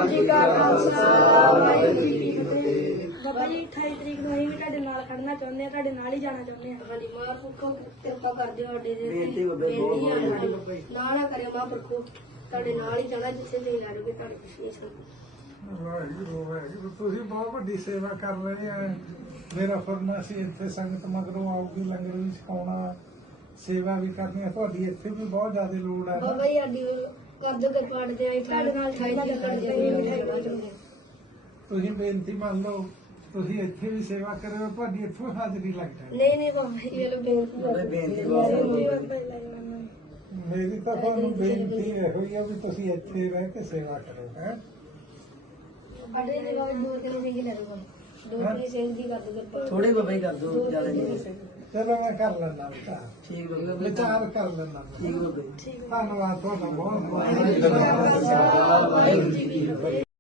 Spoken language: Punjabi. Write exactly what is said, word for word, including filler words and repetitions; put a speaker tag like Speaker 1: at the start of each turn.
Speaker 1: ਵਾਹਿਗੁਰੂ ਜੀ ਕਾ ਖਾਲਸਾ ਵਾਹਿਗੁਰੂ ਜੀ ਕੀ ਫਤਿਹ।
Speaker 2: ਬਾਬਾ ਜੀ ਅਠਾਈ ਤਰੀਕ ਨੂੰ ਅਸੀਂ ਵੀ ਤੁਹਾਡੇ ਨਾਲ ਖੜਨਾ ਚਾਹੁੰਦੇ ਹਾਂ, ਤੁਹਾਡੇ ਨਾਲ ਹੀ ਜਾਣਾ ਚਾਹੁੰਦੇ ਹਾਂ।
Speaker 1: ਹਾਂਜੀ ਮਹਾਂਪੁਰਖੋ ਕਿਰਪਾ ਕਰ ਦਿਓ ਸਾਡੇ ਤੇ
Speaker 3: ਬੇਨਤੀ ਬਾਬਾ ਜੀ, ਬਹੁਤ
Speaker 1: ਬੇਨਤੀ ਆ
Speaker 3: ਬਹੁਤ
Speaker 1: ਸਾਡੀ। ਨਾ ਨਾ ਕਰਿਓ ਮਹਾਂਪੁਰਖੋ, ਤੁਹਾਡੇ ਨਾਲ ਹੀ ਜਾਣਾ ਜਿੱਥੇ ਤੁਸੀਂ ਲੈ ਜਾਓਗੇ ਤੁਹਾਡੇ ਪਿੱਛੇ ਸਾਨੂੰ।
Speaker 4: ਵਾਹਿਗੁਰੂ ਵਾਹਿਗੁਰੂ ਤੁਸੀਂ ਬਹੁਤ ਵੱਡੀ ਸੇਵਾ ਕਰ ਰਹੇ ਆ। ਮੇਰਾ ਫਰਨਾ ਸੀ ਇੱਥੇ ਸੰਗਤ ਮਗਰੋਂ ਆਊਗੀ, ਲੰਗਰ ਵੀ ਛਕਾਉਣਾ, ਸੇਵਾ ਵੀ ਕਰਨੀ ਹੈ। ਤੁਹਾਡੀ ਇੱਥੇ ਵੀ ਬਹੁਤ ਜ਼ਿਆਦਾ ਲੋੜ ਹੈ ਨਾ।
Speaker 1: ਬਾਬਾ ਜੀ ਸਾਡੀ ਕਰ ਦਿਓ ਕਿਰਪਾ ਸਾਡੇ ਆਈ
Speaker 2: ਤੁਹਾਡੇ ਨਾਲ
Speaker 1: ਅਠਾਈ ਤਰੀਕ
Speaker 2: ਖੜਨਾ
Speaker 1: ਕਰਦੇ
Speaker 4: ਤੁਸੀਂ ਬੇਨਤੀ ਮੰਨ ਲਓ, ਤੁਸੀਂ ਇੱਥੇ ਵੀ ਸੇਵਾ ਕਰਿਓ, ਤੁਹਾਡੀ ਇੱਥੋਂ ਹਾਜ਼ਰੀ ਲੱਗ ਜਾਏ।
Speaker 1: ਨਹੀਂ ਨਹੀਂ ਬਾਬਾ ਜੀ ਇਹ ਲੋ ਬੇਨਤੀ
Speaker 3: ਬਾਬਾ ਜੀ, ਬੇਨਤੀ
Speaker 1: ਕਰ
Speaker 3: ਬਹੁਤ
Speaker 1: ਦਿਓ।
Speaker 3: ਹੈ।
Speaker 4: ਮੇਰੀ ਤਾਂ ਤੁਹਾਨੂੰ ਬੇਨਤੀ ਇਹੋ ਹੀ ਆ ਵੀ ਤੁਸੀਂ ਇੱਥੇ ਰਹਿ ਕੇ ਸੇਵਾ ਕਰੋ ਹੈ।
Speaker 1: ਸਾਡੇ ਦੇ ਬਾਬਾ ਦੋ ਕਿਲੋ ਵੀ ਲੈ ਲਓ, ਦੋ ਕਿਲੋ ਸਿੰਘ ਦੀ ਕਰ ਦਿਓ ਕਿਰਪਾ।
Speaker 3: ਥੋੜੇ ਬਾਬਾ ਜੀ ਕਰ ਦਿਓ, ਜ਼ਿਆਦਾ ਨਹੀਂ।
Speaker 4: ਚਲੋ ਮੈਂ ਕਰ ਲੈਣਾ ਵਿਚਾਰ
Speaker 3: ਠੀਕ ਬਾਬਾ ਜੀ,
Speaker 4: ਵਿਚਾਰ ਕਰ ਲੈਣਾ।
Speaker 3: ਠੀਕ ਬਾਬਾ ਜੀ।
Speaker 4: ਧੰਨਵਾਦ ਤੁਹਾਡਾ ਬਹੁਤ ਬਹੁਤ।
Speaker 2: ਵਾਹਿਗੁਰੂ ਜੀ ਕਾ ਖਾਲਸਾ ਵਾਹਿਗੁਰੂ ਜੀ ਕੀ ਫਤਿਹ।